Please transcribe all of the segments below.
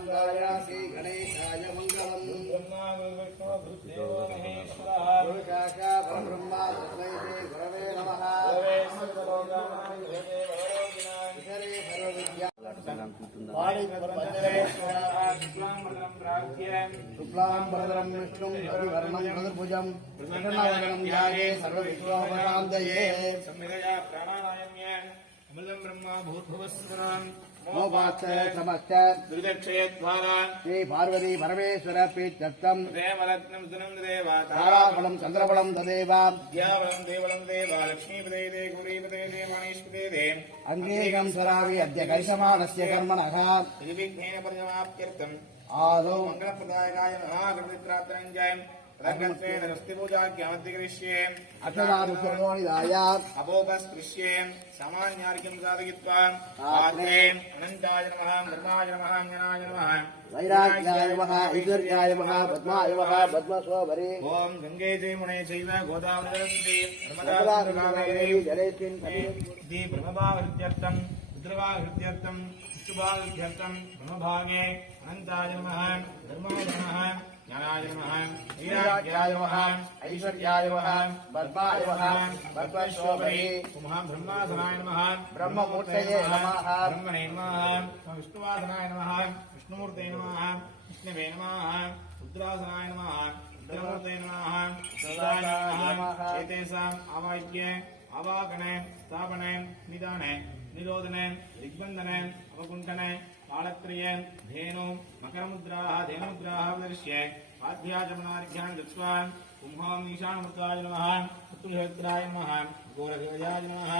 శ్రీకాంతాయ శ్రీ గణేశాయ మంగళం బ్రహ్మా తస్మై శ్రీ గురవే నమ శుక్లాంబరం విష్ణుం రవివర్ణం చతుర్భుజం ప్రసన్నవదనం ధ్యాయే సర్వవిశ్వోపరాంతయే సంహిరయా ప్రాణానాయమ్యేన్ బ్రహ్మా భూర్భువస్వరాన్ प्रार्थ्य शुक्लां वरदरं विष्णुं रविवर्णं चतुर्भुजं प्रसन्नवदनं ध्याये सर्वविश्वोपशान्तये संविदया प्राणानायम्य अमृतं ब्रह्मा भूर्भुवस्वरान् मोपाच्च समश्च दुर्दक्षयद्वारा श्री पार्वती परमेश्वर पीत्यर्थं देवरत्नं धनं देवा ताराबलं चन्द्रबलं तदेव विद्यावलं देवलं देवा लक्ष्मीपदे दे गौरीपदे दे मणीष्पदे दे अङ्गीकं स्वरामि अद्य कैशमानस्य कर्मणः निर्विघ्नेन परिसमाप्त्यर्थम् आदौ मङ्गलप्रदायकाय महागणपतित्रात्तरञ्जय रङ्गत्वेन रस्तिपूजाख्यामद्दिकरिष्ये अक्षदारुचरणोनिदाय अपोपस्पृश्ये सामान्यार्घ्यं साधयित्वा पात्रे अनन्ताय नमः धर्माय नमः अञ्जनाय नमः वैराग्याय नमः ऐश्वर्याय नमः पद्माय नमः पद्मस्वभरे ॐ गङ्गे जयमुने चैव गोदावरी मङ्गलासुरामेरी जलेस्मिन् दी ब्रह्मभावृत्यर्थम् रुद्रभावृत्यर्थम् विष्णुभावृत्यर्थम् ब्रह्मभागे अनन्ताय नमः धर्माय नमः ज्ञानाय नमः वैराग्याय नमः ऐश्वर्याय नमः पद्माय नमः पद्मस्वभरे पुनः ब्रह्मासनाय नमः ब्रह्ममूर्तये नमः ब्रह्मणे नमः। विष्णुवासनाय नमः विष्णुमूर्तये नमः विष्णवे नमः रुद्रासनाय नमः। रुद्रमूर्तये नमः रुद्राय नमः एतेषाम् आवाह्य आवाहने स्थापने निदाने निरोधने दिग्बन्धने अवकुण्ठने कालत्रये धेनु मकरमुद्राः, धेनुमुद्राः दर्श्य आध्याचमनार्घ्यान् दत्त्वा कुम्भाम् ईशानमुद्राय नमः। नमः। नमः।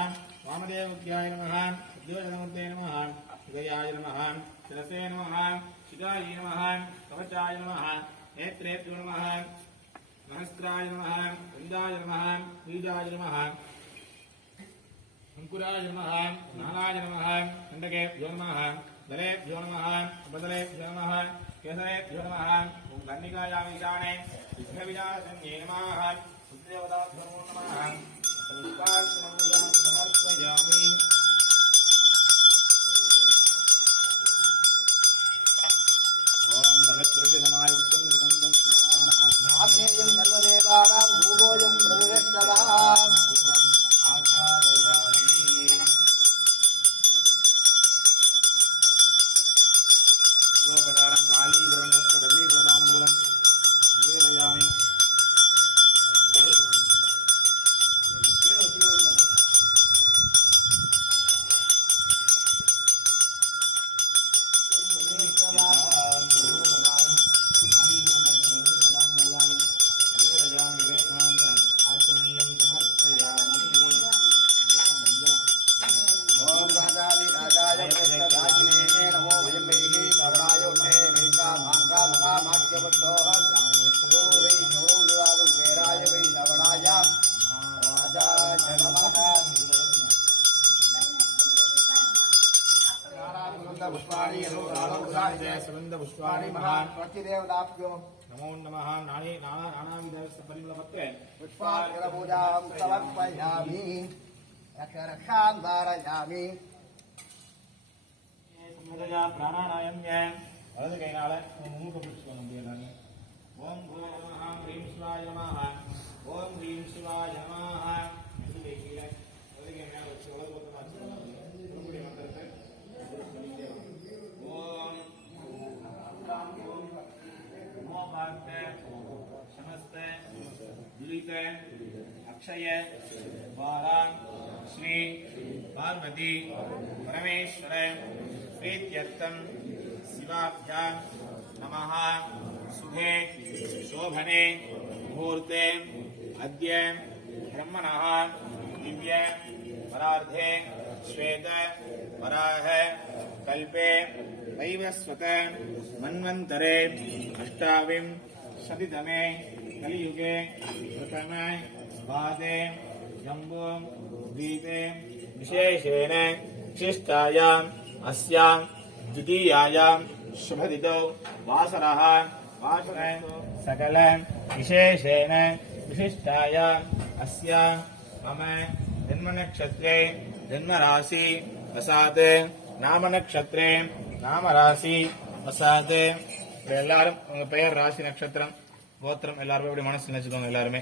वामदेवज्ञाय नमः। नमः। हृदयाय नमः। शिरसे नमः। नमः। कवचाय नमः। नेत्रेभ्यो नमः। नमः। वृन्दाय नमः। नमः। नमः। नानाय नमः। नमः। धनेभ्यो नमः उपदलेभ्यो नमः केसरेभ्यो नमः ॐ नमः सुदेवताभ्यो नमः पुष्पाक्षणपूजां समर्पयामि ॐ भगत्कृतिसमायुक्तं सर्वदेवानां धूपोऽयं प्रविशत्तदा पुष्पाणि सुगन्धपुष्पाणि पुष्पाणि महान् प्रतिदेवताभ्यो नमो नमः नाने नाना नानाविधस्य परिमलपत्रे पुष्पार्घ्यपूजां समर्पयामि रक्षरक्षां धारयामि சம்மதயா பிராணாயாமிய வலது கையினால மூக்க பிடிச்சுக்கணும் அப்படியே ஓம் குரு நமஹ ஹ்ரீம் சிவாய நமஹ ஓம் ஹ்ரீம் சிவாய நமஹ अक्षय बालान, श्री पार्वती परमेश्वर प्रीत्यर्थम शिवाभ्या नम सुखे शोभने मुहूर्ते, अद्य ब्रह्मण, दिव्य परार्धे, श्वेत वराह कल्पे दैवस्वत मन्वंतरे अष्टाविं सतितमे कलियुगे। प्रथम पादे जम्बो द्वीपे विशेषेण विशिष्टायाम् अस्याम् द्वितीयायाम् शुभदितौ वासरः वासरे सकल विशेषेण विशिष्टायाम् अस्या मम जन्मनक्षत्रे जन्मराशि वसात् नामनक्षत्रे नामराशि வசாதே இப்ப எல்லாரும் உங்க பெயர் ராசி நட்சத்திரம் கோத்திரம் எல்லாருமே இப்படி மனசு நினைச்சுக்கோங்க எல்லாருமே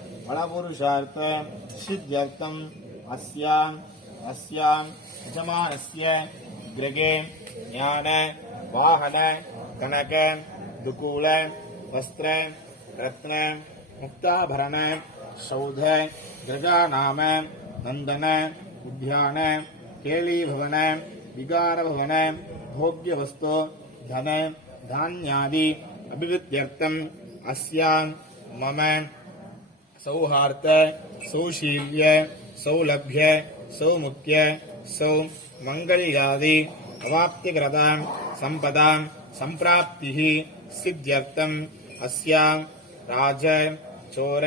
फलपुरुषार्थ सिद्ध्यर्थम् अस्याम् अस्याम् यजमानस्य गृहे ज्ञान वाहन, कनक, दुकूल, वस्त्र, रत्न, मुक्ताभरण, सौध गृगानाम नंदन, उद्यान, केलीभवन विकारभवन भोग्यवस्तु, धन, धान्यादि अभिवृद्ध्यर्थम् अस्यां मम सौहार्द, सौशील्य, सौलभ्य सौमुख्य सौ मंगल्यादि अवाप्तिकृतां संपदा संप्राप्तिः सिद्ध्यर्थम्। अस्यां राज, चोर,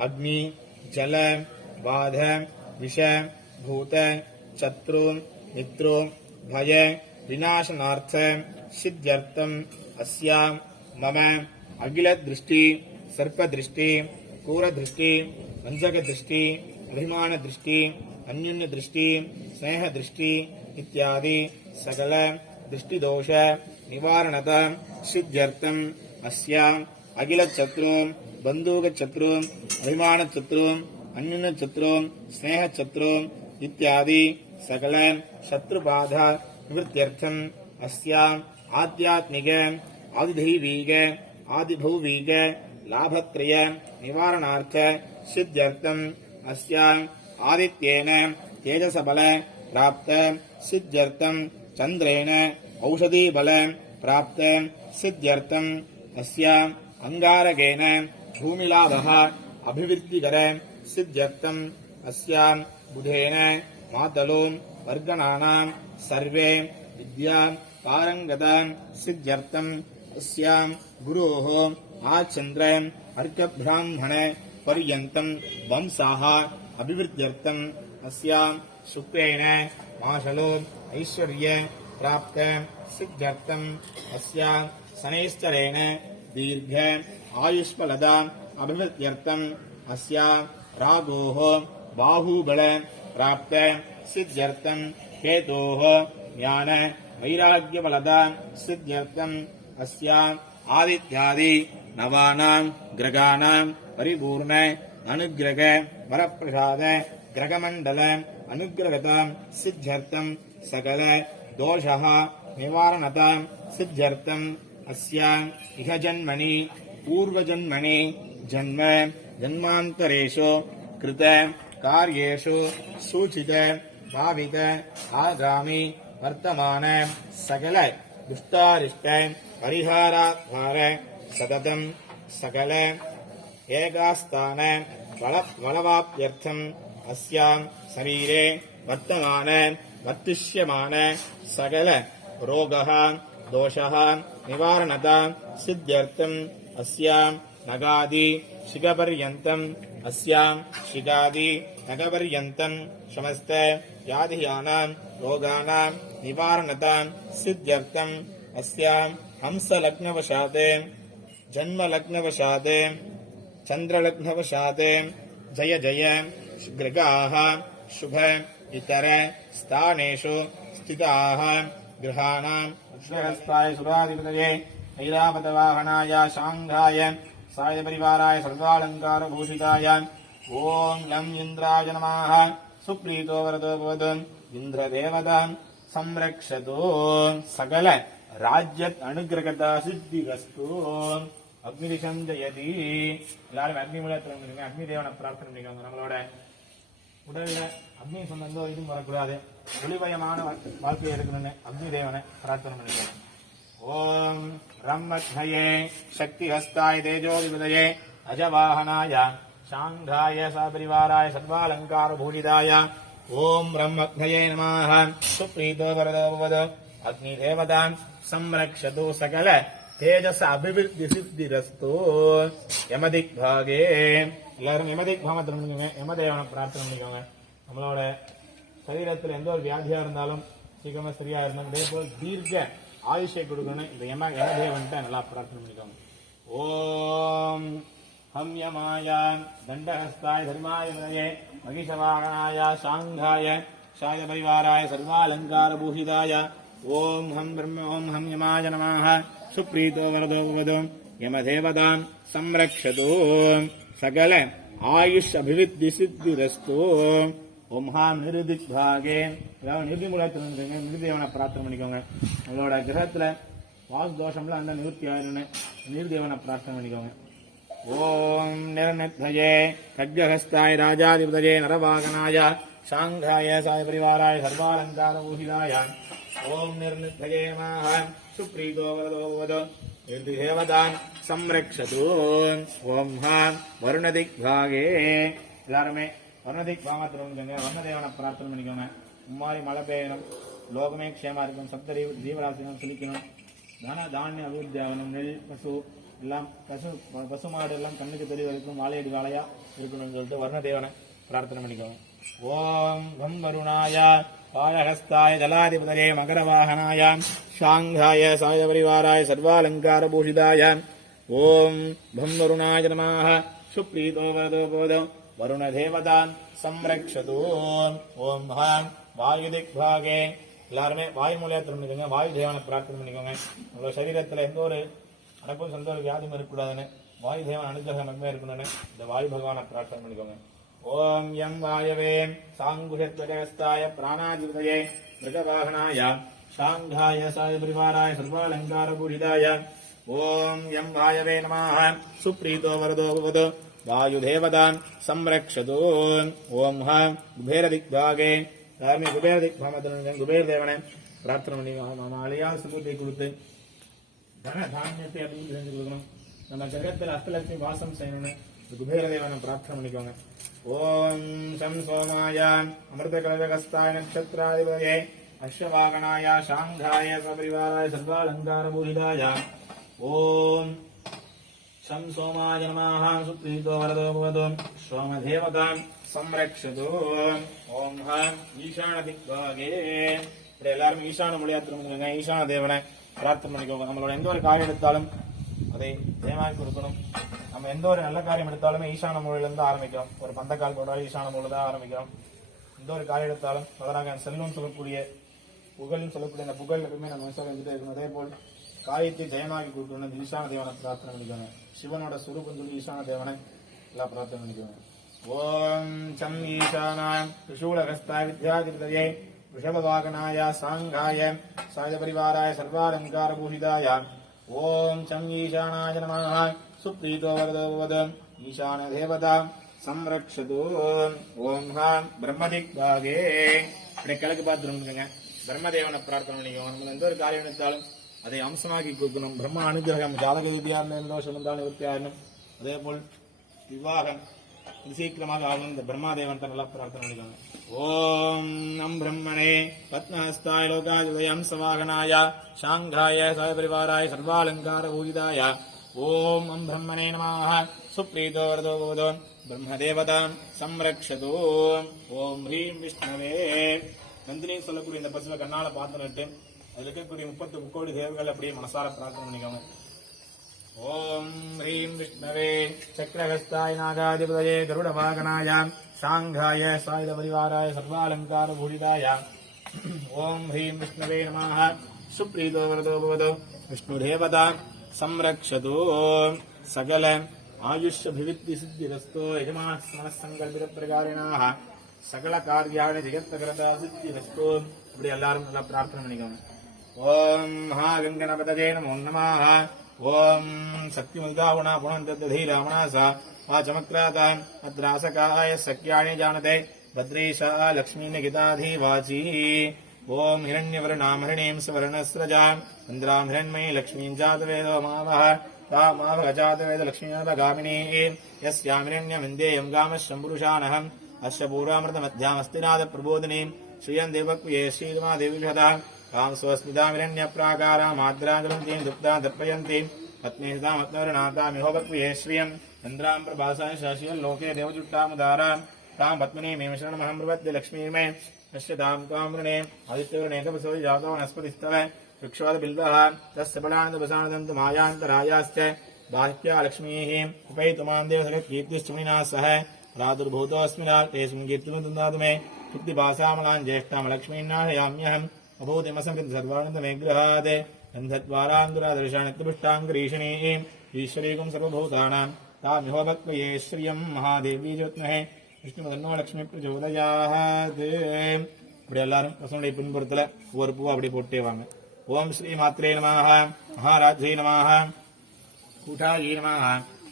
अग्नि, जल, बाध, विष, भूत शत्रु मित्रो, भय, विनाशनार्थ सिद्ध्यर्थम्। अस्यां मम अखिलदृष्टि सर्पदृष्टि क्रूरदृष्टि वञ्चकदृष्टि अभिमानदृष्टि अन्युन्यदृष्टि स्नेहदृष्टि इत्यादि सकल दृष्टिदोष निवारणत सिद्ध्यर्थम् अस्याम् अखिलशत्रु बन्धूकशत्रु अभिमानशत्रु अन्युन्यशत्रु स्नेहशत्रु इत्यादि सकल शत्रुबाधा निवृत्त्यर्थम् अस्याम् आध्यात्मिक आदिदैवीक आदिभौविक लाभत्रय निवारणार्थ सिद्ध्यर्थम् अस्याम् आदित्येन तेजसबल प्राप्त सिद्ध्यर्थम् चन्द्रेण औषधीबल प्राप्त सिद्ध्यर्थम् अस्याम् अङ्गारकेन भूमिलाभः अभिवृद्धिकर सिद्ध्यर्थम् अस्याम् बुधेन मातलो वर्गणानाम् सर्वे विद्या पारङ्गता सिद्ध्यर्थम् अस्याम् गुरोः आचन्द्र अर्कब्राह्मण पर्यन्तम् वंशाः अभिवृद्ध्यर्थम् अस्याम् शुक्रेण माशलो ऐश्वर्य प्राप्त सिद्ध्यर्थम् अस्याम् शनैश्चरेण दीर्घ आयुष्फलदा अभिवृद्ध्यर्थम् अस्याम् रागोः बाहुबल प्राप्त सिद्ध्यर्थम् हेतोः ज्ञान वैराग्यफलदा सिद्ध्यर्थम् अस्याम् आदित्यादि நவானாம் கிரகானாம் பரிபூர்ண அனுகிரக வரப்பிரசாத கிரகமண்டல அனுகிரகதாம் சித்தியர்த்தம் சகல தோஷா நிவாரணதாம் சித்தியர்த்தம் அஸ்யாம் இகஜன்மணி பூர்வஜன்மணி ஜன்ம ஜன்மாந்தரேஷு கிருத காரியேஷு சூச்சித பாவித ஆகாமி வர்த்தமான சகல துஷ்டாரிஷ்ட பரிகாராத்வார परिहाराधार सततम् सकल एकास्थान बल बलवाप्यर्थम् अस्याम् शरीरे वर्तमान वर्तिष्यमान सकल रोगः दोषः निवारणता सिद्ध्यर्थम् अस्याम् नगादि शिखपर्यन्तम् अस्याम् शिखादि नगपर्यन्तम् समस्त व्याधियानाम् रोगाणाम् निवारणताम् सिद्ध्यर्थम् अस्याम् हंसलग्नवशात् जन्मलग्नवशात् चन्द्रलग्नवशात् जय जय गृगाः शुभ इतर स्थानेषु स्थिताः गृहाणाम् अक्षरस्थाय सुराधिपतये ऐरावतवाहनाय शाङ्घाय सायपरिवाराय सर्वालङ्कारभूषिताय ॐ लं इन्द्राय नमः सुप्रीतो वरदो भवतु इन्द्रदेवताम् संरक्षतो सकल राज्यत् அனுகிரகதா சித்திகஸ்து. அக்னிதிஷம் ஜெயதி. எல்லாரும் அக்னி மூலம் தொடங்குங்க அக்னி தேவனை பிரார்த்தனை பண்ணிக்கோங்க. நம்மளோட உடல்ல அக்னி சம்பந்தோ இதுவும் வரக்கூடாது. ஒளிவயமான வாழ்க்கையை எடுக்கணும்னு அக்னி தேவனை பிரார்த்தனை பண்ணிக்கோங்க. ஓம் ரம்மத்மயே சக்தி ஹஸ்தாய் தேஜோதிபதயே அஜவாகனாய சாங்காய சபரிவாராய சர்வாலங்கார பூஜிதாய ஓம் ரம்மத்மயே நமः சுப்ரீதோ வரதோ பவதோ அக்னி தேவதாம் संरक्षतु सकल தேஜஸ் அபிவிருத்தி சித்திரஸ்து யமதிக் பாகே எல்லாரும் யமதிக் பாம திரும்பிக்கோங்க யமதேவனை பிரார்த்தனை பண்ணிக்கோங்க நம்மளோட சரீரத்தில் எந்த ஒரு வியாதியா இருந்தாலும் சீக்கிரமா சரியா இருந்தாலும் அதே போல் தீர்க்க ஆயுஷை கொடுக்கணும் இந்த யம யமதேவன்ட்ட நல்லா பிரார்த்தனை பண்ணிக்கோங்க ஓம் ஹம் யமாய தண்டஹஸ்தாய தர்மாய மதயே மகிஷவாகனாய சாங்காய. சாய பரிவாராய சர்வாலங்கார பூஷிதாய. ஓம் ஹம் பிரம்ம ஓம் ஹம் யமாய நமः சுப்ரீதோ வரதோ பவதோ யமதேவதாம். சம்ரக்ஷதோ. சகல ஆயுஷ் அபிவிருத்தி சித்திரஸ்து. ஓம் ஹாம் நிருதிக் பாகே. அதாவது நிருதி மூலத்தில் இருந்துங்க நிருதேவனை பிரார்த்தனை பண்ணிக்கோங்க. உங்களோட கிரகத்துல வாசு தோஷம்லாம் அந்த நிவர்த்தி ஆயிருன்னு நிருதேவனை பிரார்த்தனை பண்ணிக்கோங்க. ஓம் நிரநத்னயே கஜ்ஜஹஸ்தாய ராஜாதிபதயே நரவாகனாய சாங்காய சாய பரிவாராய சர்வாலங்கார பூஷிதாய ஓம் நிர்நித்னயே நமாக சுப்ரீதோ வரதோ வதோ தேவதான் சம்ரக்ஷது. ஓம் ஹாம் வருணதிக் பாகே எல்லாருமே வருணதிக் பாமத்தில் வந்துங்க வர்ணதேவனை பிரார்த்தனை பண்ணிக்கோங்க. இம்மாதிரி மழை பெய்யணும். லோகமே க்ஷேமா இருக்கும் சப்த ஜீவராசினம் சிலிக்கணும் தன தானிய அபிவிருத்தி ஆகணும் நெல் பசு எல்லாம் பசு பசு மாடு எல்லாம் கண்ணுக்கு தெரிய வரைக்கும் வாழையடி வாழையா இருக்கணும்னு சொல்லிட்டு வர்ண தேவனை பிரார்த்தனை பண்ணிக்கோங்க. ஓம் கம் வருணாய பாயஹஸ்தாய ஜலாதிபதரே மகரவாகனாய ஷாங்காய சாய பரிவாராய சர்வாலங்கார பூஷிதாய. ஓம் பம் வருணாய நமாக சுப்ரீதோ வரதோ போதோ. வருண தேவதான் சம்ரக்ஷது ஓம் மகான். வாயு திக்பாகே எல்லாருமே வாயு மூலையா திரும்பிக்கோங்க வாயு தேவனை பிரார்த்தனை பண்ணிக்கோங்க. உங்களோட சரீரத்துல எந்த ஒரு அடப்பும் சொந்த வியாதியும் இருக்கக்கூடாதுன்னு வாயு தேவன் அனுகிரகம் மட்டுமே இருக்கணும்னு இந்த வாயு பகவானை பிரார்த்தனை பண்ணிக்கோங்க. ஓம் எம் வாயவே சாங்குஷத்வஜஸ்தாய பிராணாதிபதயே மிருகவாகனாய சாங்காய சாய பரிவாராய சர்வாலங்கார பூஷிதாய ஓம் எம் வாயவே நமாக சுப்ரீதோ வரதோ பவதோ. வாயுதேவதான் சம்ரக்ஷதோ. ஓம் ஹ. குபேர திக்பாகே யாருமே குபேர தேவனை பிரார்த்தனை பண்ணி நம்ம அழியாத கொடுத்து தன தானியத்தை அப்படின்னு செஞ்சு கொடுக்கணும் நம்ம கிரகத்தில் அஷ்டலட்சுமி வாசம் செய்யணும்னு குபேரதேவனை பிரார்த்தனை பண்ணிக்கோங்க ஓம் சம் சோமாய அமிர்த கலகஸ்தாய நட்சத்திராதிபதியே அஸ்வவாகனாய சாங்காய சபரிவாராய சர்வாலங்கார பூஷிதாய ஓம் சம் சோமாய நமாக சுப்ரீதோ வரதோ பவதோ சோமதேவதாம் சம்ரக்ஷதோ ஓம் ஈசான திக்வாகே எல்லாரும் ஈசான மொழியா திரும்புங்க ஈசான தேவனை பிரார்த்தனை பண்ணிக்கோங்க நம்மளோட எந்த ஒரு காரியம் எடுத்தாலும் அதை ஜெயமாக்கி கொடுக்கணும். நம்ம எந்த ஒரு நல்ல காரியம் எடுத்தாலுமே ஈசான மொழியிலேருந்து ஆரம்பிக்கிறோம். ஒரு பந்தக்கால் போட்டாலும் ஈசான மொழி தான் ஆரம்பிக்கிறோம். எந்த ஒரு காரியம் எடுத்தாலும் அதனாக செல்வம் சொல்லக்கூடிய புகழ்னு சொல்லக்கூடிய அந்த புகழ் எப்பவுமே நம்ம மனசாக வந்துட்டே இருக்கணும். அதே போல் காரியத்தை ஜெயமாக்கி கொடுக்கணும்னு ஈசான தேவனை பிரார்த்தனை பண்ணிக்கோங்க. சிவனோட சுரூபம் சொல்லி ஈசான தேவனை எல்லாம் பிரார்த்தனை பண்ணிக்கோங்க. ஓம் சம் ஈசானாய திரிசூலகஸ்தாய வித்யாதிபதியை ரிஷபவாகனாய சாங்காய சாயுத பரிவாராய சர்வாலங்கார பூஷிதாய ஓம் சம் ஈசானாய நமः சுப்ரீதோ வரதோ ஈசான தேவதா சம்ரக்ஷது ஓம் ஹாம் பிரம்மதிக் பாகே இப்படி கிழக்கு பார்த்துருங்க பிரம்மதேவனை பிரார்த்தனை பண்ணிக்கோங்க நம்ம எந்த ஒரு காரியம் எடுத்தாலும் அதை அம்சமாக்கி கொடுக்கணும். பிரம்ம அனுகிரகம் ஜாதக ரீதியாக இருந்த தோஷம் இருந்தாலும் நிவர்த்தியாகணும் அதே போல் விவாகம். இது சீக்கிரமாக ஆகணும். இந்த பிரம்மாதேவன் நல்லா பிரார்த்தனை பண்ணிக்கோங்க. ஓம் நம் பிரம்மணே பத்மஹஸ்தாய லோகாதிபதய சமாகனாய சாங்காய சகபரிவாராய சர்வாலங்கார பூஜிதாய. ஓம் அம் பிரம்மணே நமாக சுப்ரீதோ வரதோ பிரம்மதேவதாம் சம்ரக்ஷதோ. ஓம் ஹ்ரீம் விஷ்ணவே. நந்தினியும் சொல்லக்கூடிய இந்த பசுவை கண்ணால பார்த்துட்டு அதுல இருக்கக்கூடிய முப்பத்து முக்கோடி தேவர்கள் அப்படியே மனசார பிரார்த்தனை பண்ணிக்கோங்க. ఓం హ్రీం విష్ణవే చక్రహస్తాయ నాగాధిపతయే గరుడవాగనాయ సాంఘాయ సాయుధ పరివారాయ సర్వాలంకార భూషితాయ ఓం హ్రీం విష్ణవే నమ. సుప్రీతో వరదో భవతు విష్ణుదేవత సంరక్షదు సకల ఆయుష్యభివృద్ధి సిద్ధిరస్తో యజమానస్మనస్సంకల్పిత ప్రకారిణాహ సకల కార్యాన్ని జగత్కరత సిద్ధిరస్తో. ఇప్పుడు ఎల్లారం నల్ల ప్రార్థన ఓం మహాగంగణపదే నమో నమ. ॐ शक्तिमुदागुणा पुनन्दधि रावणासा वा चमक्राता अद्रासकाय शक्याणि जानते। भद्रीशा लक्ष्मीनिगिताधि वाची ॐ हिरण्यवर्णाम् हरिणीं सुवर्णस्रजाम् इन्द्राम् हिरण्मयी लक्ष्मीम् जातवेदो मावः तामाभगजातवेदलक्ष्मीनवगामिनी यस्यामिरण्यमिन्देयम् गामः शम्पुरुषाणहम् अस्य पूर्वामृतमध्यामस्तिनाथप्रबोधिनीम् श्रियम् देवक्विये श्रीरमादेविषदा तां स्वस्मितामिरण्यप्राकारामाद्रादृन्तीं दुग्धा दर्पयन्तीं पत्नी तामत्नरुणातामिहो भक्विये श्रियं चन्द्रां प्रभासाय शाशियल्लोके देवजुट्टामुदारां मे पद्मिनीमीं शरणमहं प्रपद्य लक्ष्मीमे पश्यतामृणे त्वामृणे आदित्यवृणेकपसो जातो वनस्पतिस्तवे वृक्षोदबिल्वः तस्य बलानन्दवसानदं सह प्रादुर्भूतोऽस्मिना ते मे तृप्तिभासामलान् ज्येष्ठां सर्वानन्दमे गृहात् गन्धद्वारान्तरादर्शानित्यपुष्टाङ्गरीषिणीम् ईश्वरीकं सर्वभूतानां तामिहोपक्वये श्रियं महादेवी ज्योत्महे விஷ்ணுமதன்னோ லட்சுமி பிரச்சோதயாத் இப்படி எல்லாரும் பசங்களுடைய பின்புறத்துல ஒவ்வொரு பூவா அப்படி போட்டே வாங்க ஓம் ஸ்ரீ மாத்ரே நமாக மகாராஜ்யை நமாக கூட்டாயை நமாக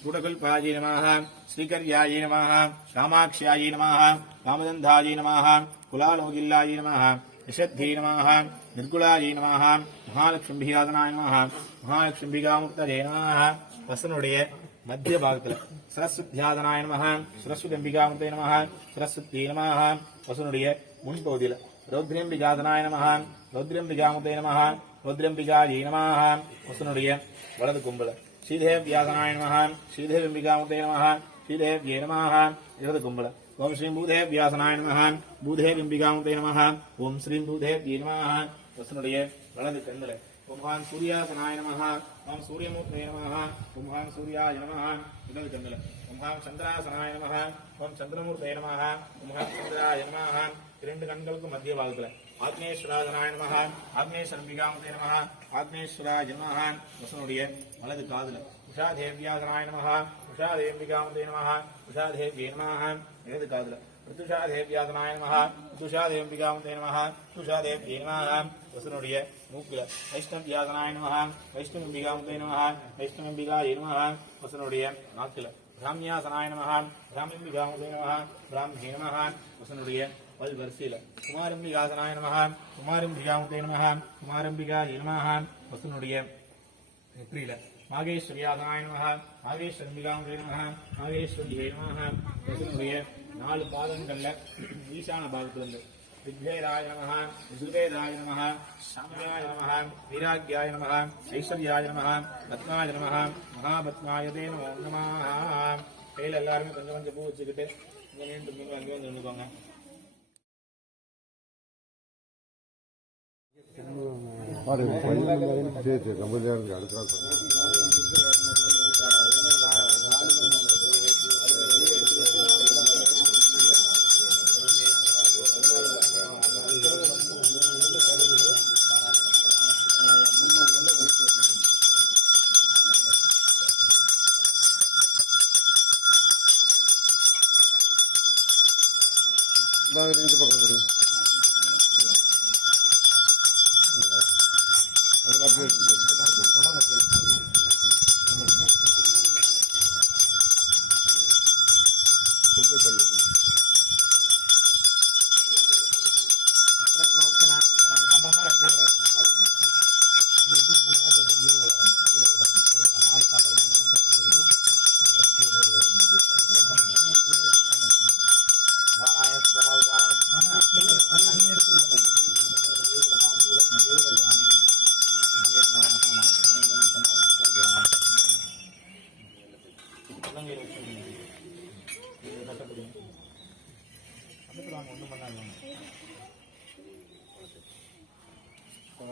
கூடகுல்பாயை நமாக ஸ்ரீகர்யாயை நமாக காமாட்சியாயை நமாக காமதந்தாயை நமாக குலாலோகில்லாயை நமாக யசத்யை நமாக நிர்குலாயை நமாக மகாலட்சும்பிகாதனாய நமாக மகாலட்சும்பிகாமுக்தஜே நமாக வசனுடைய மத்திய பாகத்தில் சரஸ்வத்யாதனாய நமக சரஸ்வதம்பிகாமுக்தே நமக சரஸ்வதி நமாக வசனுடைய முன்பகுதியில் ரௌத்ரியம்பிகாதனாய நமக ரௌத்ரியம்பிகாமுக்தே நமக ரௌத்ரியம்பிகாயை நமாக வசனுடைய வலது கும்பல ஸ்ரீதேவ்யாதனாய நமக ஸ்ரீதேவம்பிகாமுத்தே நமக ஸ்ரீதேவ்யே நமாக இடது கும்பல ஓம் ஸ்ரீ பூதேவ்யாசனாய பூதே பூதேவிம்பிகாமுத்தே நமக ஓம் ஸ்ரீ பூதே நமக வசனுடைய வலது கண்ணுல ஓம் சூர்யாசனாய நமக ஓம் சூரியமூர்த்தே நமக ஓம் சூர்யாய நமக இடது கண்ணுல ஓம் சந்திராசனாய நமக ஓம் சந்திரமூர்த்தே நமக ஓம் சந்திராய நமக இரண்டு கண்களுக்கு மத்திய பாகத்துல ஆத்மேஸ்வராஜனாய நமக ஆத்மேஸ்வரம்பிகாமுதே நமக ஆத்மேஸ்வராய நமக வசனுடைய வலது காதுல உஷாதேவியாசனாய நமக உஷாதேவிகாமுதே நமக உஷாதேவியே நமக இடது காதுல ரித்துஷா தேவியாசனாய நமகா துஷா தேம்பிகாமதே நமகா துஷா தேவியே நமகா வசனுடைய மூக்குல வைஷ்ணவியாசனாய நமகா வைஷ்ணவம்பிகாமதே நமகா வைஷ்ணவம்பிகாயே நமகா வசனுடைய நாக்குல பிராமியாசனாய நமகா பிராமியம்பிகாமதே நமகா பிராமியே நமகா வசனுடைய வல் வரிசையில குமாரம்பிகாசனாய நமகா குமாரம்பிகாமதே நமகா குமாரம்பிகாயே நமகா வசனுடைய நெற்றியில மாகேஸ்வரியாசனாய நமகா மாகேஸ்வரம்பிகாமதே நமகா மாகேஸ்வரியே நமகா வசனுடைய நாலு பாதங்கள்ல ஈசான பாகத்திலிருந்து ரிக்வேதாய நமக யசுர்வேதாய நமக சாமியாய நமக வீராக்கியாய நமக ஐஸ்வர்யாய நமக பத்மாய நமக மகாபத்மாயதே நமோ நமः கையில எல்லாருமே கொஞ்சம் கொஞ்சம் பூ வச்சுக்கிட்டு இங்க நீண்டு அங்கே வந்து நின்றுக்கோங்க சரி சரி ரொம்ப நேரம் அடுத்த நாள்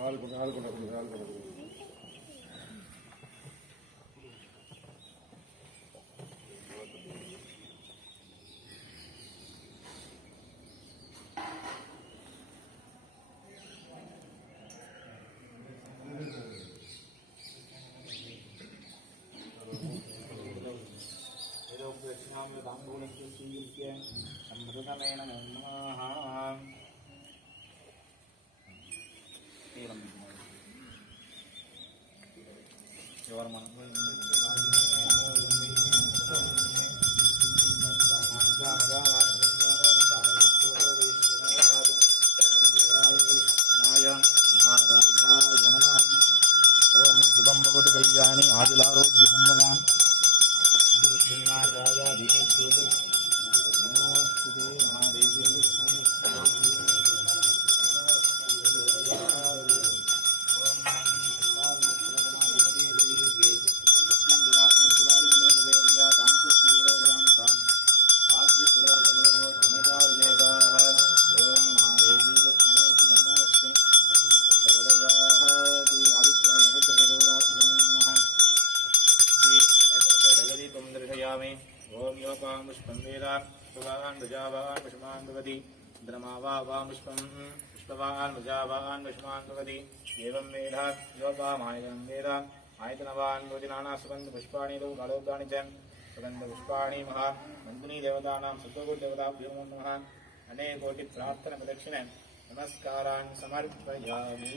algo, algo, algo. algo. ద్వారా మనం. శుభం భగవతి కళ్యాణి ఆదిలారోగ్య సంభవాన్ समर्पयामि ॐ यो वामुष्पं वेदान् पुष्पवान् वृजावान् विषमान् भवति द्रमा वा पुष्पं पुष्पवान् वृजावान् विषमान् भवति एवं वेदात् यो वामायनं वेदान् आयतनवान् भवति नानासुगन्धपुष्पाणि लोकालोकानि च सुगन्धपुष्पाणि महा मन्दिनीदेवतानां सुतोदेवताभ्यो नमः अनेकोटिप्रार्थनप्रदक्षिणे नमस्कारान् समर्पयामि